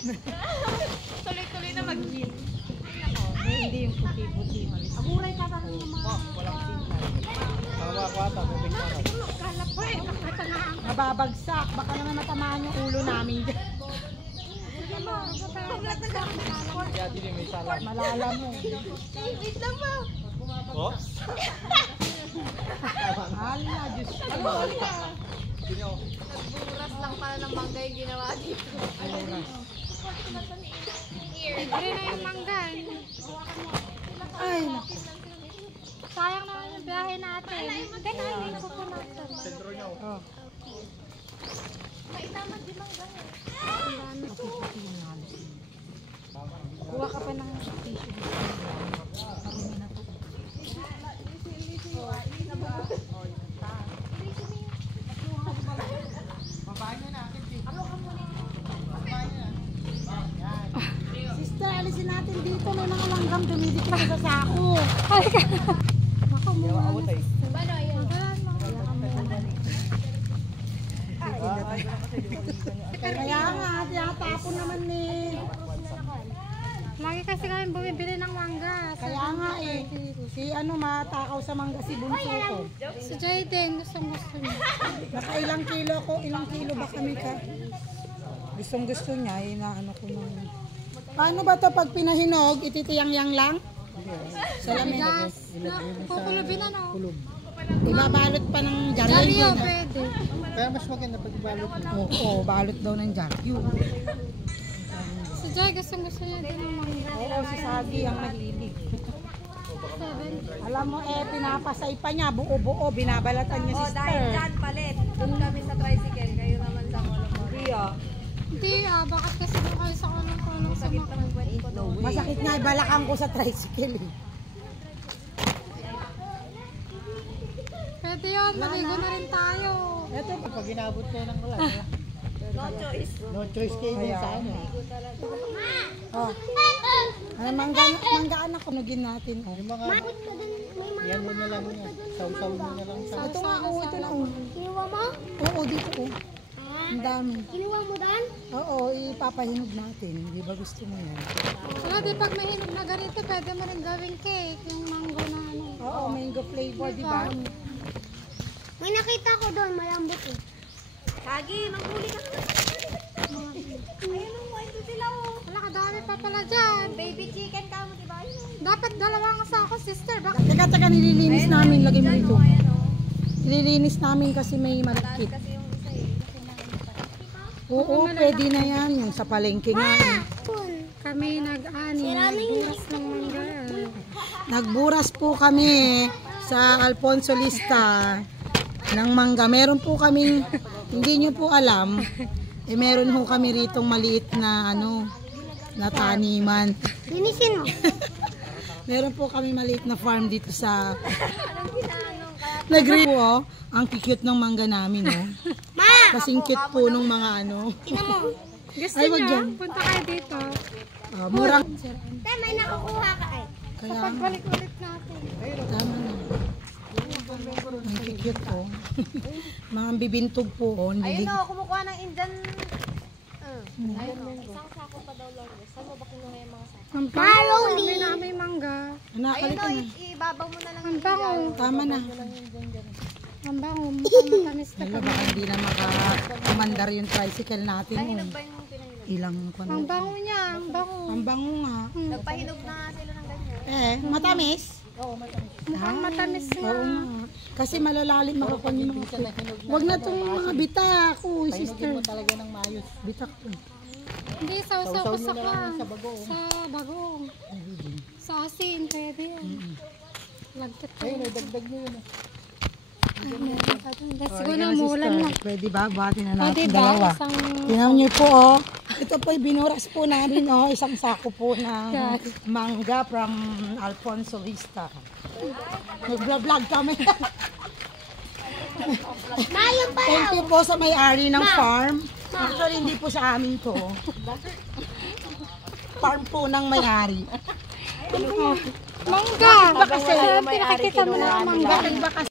Tuloy-tuloy na mag-gym. Hindi yung puti-puti. Aburay ka ba ng mga... Walang signal. Tama ko ata, bubig ka na. Mababagsak. Baka naman matamaan yung ulo namin dyan. Kaya din may salam. Malala mo. Wait lang mo. Oh? Hala, Diyos ko. Nagburas lang pala ng mangga yung ginawa dito. Libre na yung mangga. Ay, naku. Sayang naman yung biyahe natin. Ganyan yung pupunasan. Sentro niyo. Oh. Maitamad din mangga. Kuha ka pa ng tissue. Marumi na to. Sister, alisin natin dito. May mga langgam dumidikit sa sako. Baka mo. Paano yun? Kaya nga, tinatapon naman ni. Lagi kasi kami bumibili ng mangga. Kaya nga eh. Si ano matakaw sa mangga si Bunso ko. Si Jayden, gusto niya. Naka ilang kilo ako, ilang kilo ba kami ka? Gustong gusto niya, eh, na ano ko nung... Paano ba to pag pinahinog, ititiyang-yang lang? Sa lamin. Gas. Kukulubin na no? Kulog. Ibabalot pa ng Jaryo, jaryo. pwede. Kaya mas maganda pag ibalot mo. Oo, balot daw ng jaryo. Si Jay, gusto niya din ng mangga. Oo, si Sagi ang mahilig. 7. Alam mo eh, pinapasay pa niya, buo-buo, binabalatan niya si Dahil Sister. dyan palit. Doon kami sa tricycle. Kayo naman sa Colombo. Hindi bakit kasi doon kayo sa kulong-kulong sa Sakit maka? ng buwan ko doon. Masakit nga, balakang ko sa tricycle eh. Pwede yun, maligo na rin tayo. Ito, pag inabot kayo ng ulan. No choice. No choice kayo din sa ano. Oh. Ay, mangga anak, kunugin natin. Oh. Yung mga, yan mo na lang niya. Sausaw mo na lang sa... Ito nga, oh, ito na. Oh. Kinuha mo? Oo, dito oh. Ang dami. Kinuha mo dan? Oo, ipapahinog natin. Di ba gusto mo yan? Wala, di pag may hinog na ganito, pwede mo rin gawing cake. Yung mango na ano. Oo, mango flavor, di ba? May nakita ko doon, malambot eh. Kagi, manghuli ka naman. Ayun mo, ito sila oh. Wala, kadami pa pala dyan. Baby chicken ka mo, diba? Dapat dalawang sako, sister. Bakit? Teka, nililinis namin. Lagay mo Dyan dito. oh, ayan oh. Nililinis namin kasi may malakit. Kasi yung isa eh. Oo, pwede na yan. Yung sa palengke nga. eh. Kami nag-ani, nagburas ng mangga. Nagburas po kami sa Alfonso Lista ng mangga. Meron po kaming, hindi nyo po alam, eh meron po kami ritong maliit na ano, na taniman. Linisin mo. Meron po kami maliit na farm dito sa Nagre po oh, ang cute ng mangga namin oh. Kasing cute po ng mga ano. Tingnan mo. Gusto Ay, wag niyo? yan. Punta kayo dito. Murang. Tay, may nakukuha ka eh. Kaya Kapag balik ulit natin. tama na. Ang cute oh. Mga bibintog po oh. Ayun oh, kumukuha ng Indian. Ayun oh. Ang bango. May namin mangga. Anak, Ayun halika oh, na. ibabaw mo na lang. Ang bango. Tama na. Ang bango. Mukhang matamis na Hello, kami. baka hindi na makakumandar yung tricycle natin. Oh. Hinog ba yung pinahinog? Ilang Ang kwan. bango niya. Ang bango. Ang bango nga. Nagpahinog na nga sila ng ganyan. Eh, matamis? Mukhang matamis na. Oo nga. Kasi malalalim makakuha yung mga fruit. Huwag na itong mga bitak. Oh, sister. Talaga ng mayos. Bitak po. Hindi, sausaw ko sa kwan. Sa bagoong. Sa bagoong. Sa asin, pwede yan. Lagkit ko. Ayun, dagdag nyo yun. Let's go na, umulan na. Pwede ba? Bati na O, natin diba? dalawa. Isang... Tingnan niyo po oh. Ito po binuras po namin oh. Isang sako po ng mangga from Alfonso Vista. Nag-vlog kami. Mayong pa. Thank you po sa may-ari ng farm. Actually, hindi po sa amin to. Farm po ng may-ari. Mangga! Baka kasi, pinakikita mo na ang mangga. Bakit ba kasi